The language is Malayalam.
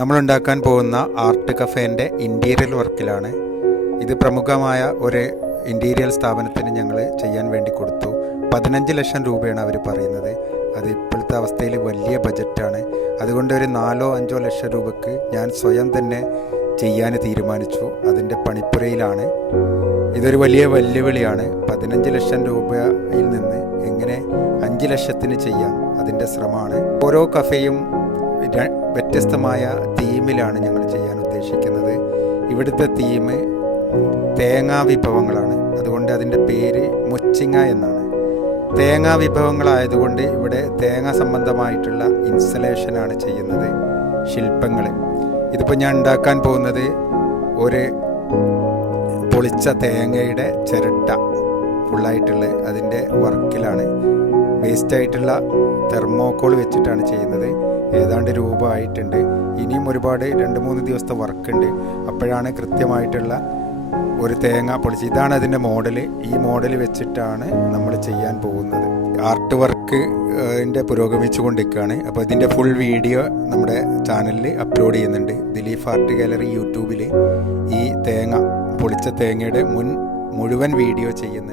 നമ്മളുണ്ടാക്കാൻ പോകുന്ന ആർട്ട് കഫേൻ്റെ ഇൻറ്റീരിയൽ വർക്കിലാണ്. ഇത് പ്രമുഖമായ ഒരു ഇൻറ്റീരിയൽ സ്ഥാപനത്തിന് ഞങ്ങൾ ചെയ്യാൻ വേണ്ടി കൊടുത്തു. 15 ലക്ഷം രൂപയാണ് അവർ പറയുന്നത്. അത് ഇപ്പോഴത്തെ അവസ്ഥയിൽ വലിയ ബജറ്റാണ്. അതുകൊണ്ട് ഒരു 4-5 ലക്ഷം രൂപയ്ക്ക് ഞാൻ സ്വയം തന്നെ ചെയ്യാൻ തീരുമാനിച്ചു. അതിൻ്റെ പണിപ്പുരയിലാണ്. ഇതൊരു വലിയ വെല്ലുവിളിയാണ്. 15 ലക്ഷം രൂപയിൽ നിന്ന് എങ്ങനെ 5 ലക്ഷത്തിന് ചെയ്യാം, അതിൻ്റെ ശ്രമമാണ്. ഓരോ കഫേയും വ്യത്യസ്തമായ തീമിലാണ് ഞങ്ങൾ ചെയ്യാൻ ഉദ്ദേശിക്കുന്നത്. ഇവിടുത്തെ തീം തേങ്ങാ വിഭവങ്ങളാണ്. അതുകൊണ്ട് അതിൻ്റെ പേര് മൊച്ചിങ്ങ എന്നാണ്. തേങ്ങാ വിഭവങ്ങളായതുകൊണ്ട് ഇവിടെ തേങ്ങ സംബന്ധമായിട്ടുള്ള ഇൻസ്റ്റലേഷനാണ് ചെയ്യുന്നത്, ശില്പങ്ങൾ. ഇതിപ്പോൾ ഞാൻ ഉണ്ടാക്കാൻ പോകുന്നത് ഒരു പൊളിച്ച തേങ്ങയുടെ ചിരട്ട ഫുള്ളായിട്ടുള്ള അതിൻ്റെ വർക്കിലാണ്. വേസ്റ്റായിട്ടുള്ള തെർമോക്കോൾ വെച്ചിട്ടാണ് ചെയ്യുന്നത്. ഏതാണ്ട് രൂപ ആയിട്ടുണ്ട്. ഇനിയും ഒരുപാട് 2-3 ദിവസത്തെ വർക്കുണ്ട്. അപ്പോഴാണ് കൃത്യമായിട്ടുള്ള ഒരു തേങ്ങ പൊളിച്ച്. ഇതാണ് അതിൻ്റെ മോഡല്. ഈ മോഡൽ വെച്ചിട്ടാണ് നമ്മൾ ചെയ്യാൻ പോകുന്നത്. ആർട്ട് വർക്ക് പുരോഗമിച്ചു കൊണ്ടിരിക്കുകയാണ്. അപ്പോൾ ഇതിൻ്റെ ഫുൾ വീഡിയോ നമ്മുടെ ചാനലിൽ അപ്ലോഡ് ചെയ്യുന്നുണ്ട്. ദിലീപ് ആർട്ട് ഗാലറി യൂട്യൂബിൽ ഈ തേങ്ങ പൊളിച്ച തേങ്ങയുടെ മുഴുവൻ വീഡിയോ ചെയ്യുന്നുണ്ട്.